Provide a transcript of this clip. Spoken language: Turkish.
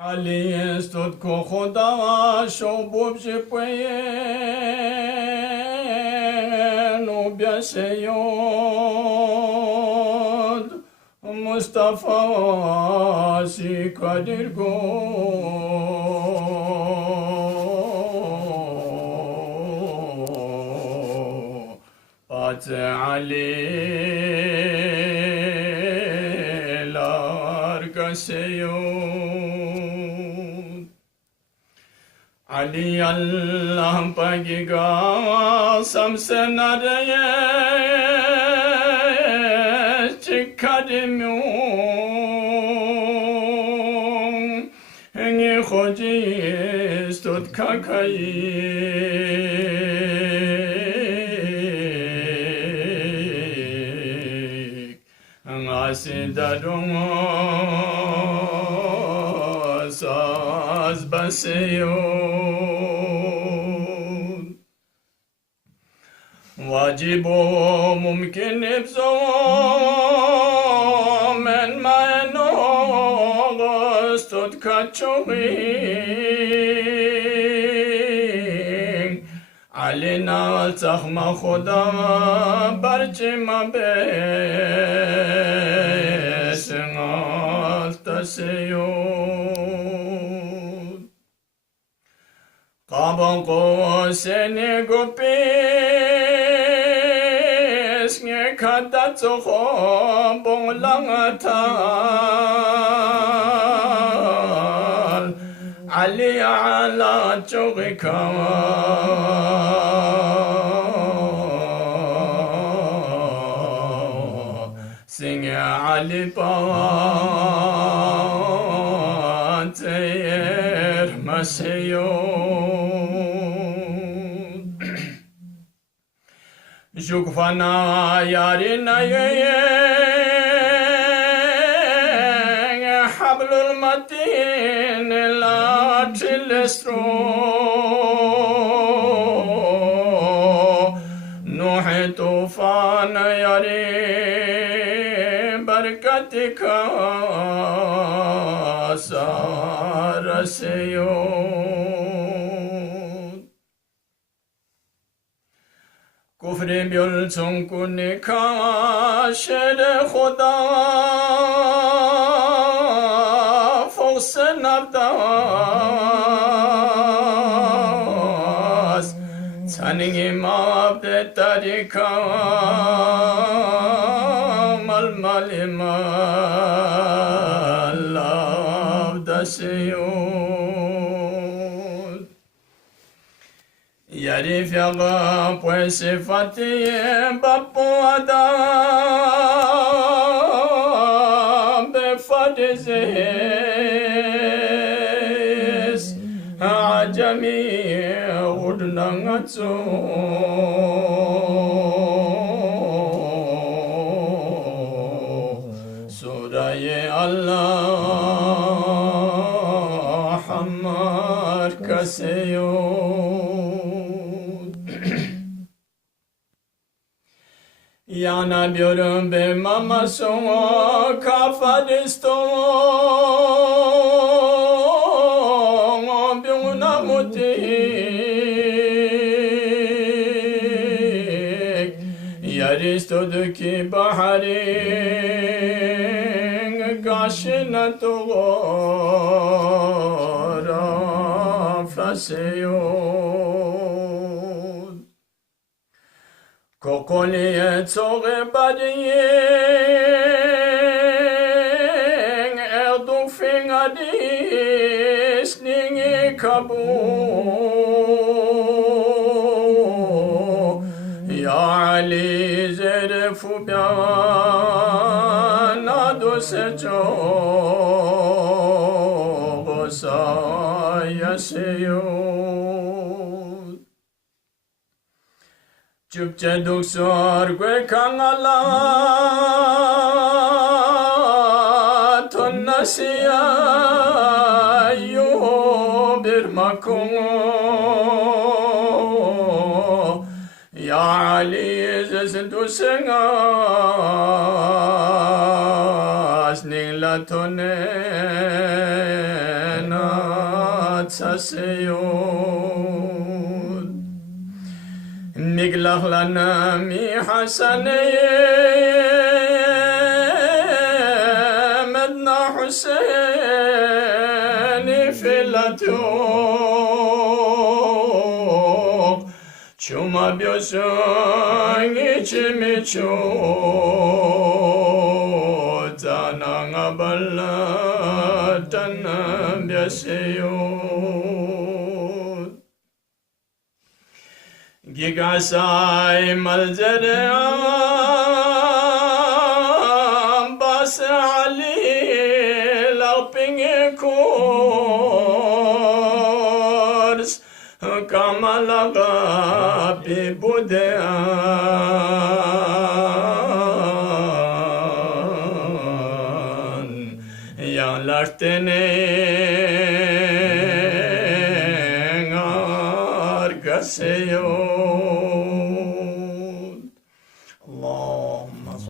AliasStod kha Khudas mpeg4 Mustafa si kadirgo Blti Qaseedah Ali Allah mpeg4 samsenareye chikadimyo Ngi AliasStod kha Qaseedah saz baseyo Wajibo mumkin ibzo men maeno AliasStod kha Alina kha Khudas barchima besengal taseyo Qabanqo seni gopis nge kadatso bonglangatal Ali ala chogika Sing Ali Pater Maseyo Jukfana yarina ye Hablul matin la tilestro Nuhi tufan yari barkatika saraseyo Kufri byul chunkuni kha shere Khuda Foksen abdas Tsaningi mabde tarika Malmalima labdaseyo Yarif yaga pues fatiye bapu adam befadizes ajami udnangatso suraye Allah hamar kaseyo Ya Nabi be mama so kafadisto biuna muti AliasStod ki bahari gashina to faseyo Kokoliye tsoge badiyeng erdung fingadis ningi kabu Ya Ali zere fubyan adose chogosa yaseyo Chupche duksor kwe kangala tonnasiya yuho bir makungo Ya Ali zesintu sengas nila tonen tsaseyod Miglachlana mi hasaneye Medna Hüseyin'i filatyo Çuma byosun içimi çot Anana balla tanam yaseyot Gigasay malzeream Bas Ali lapinge kors Kamalaga pi budean Yalartene argaseyo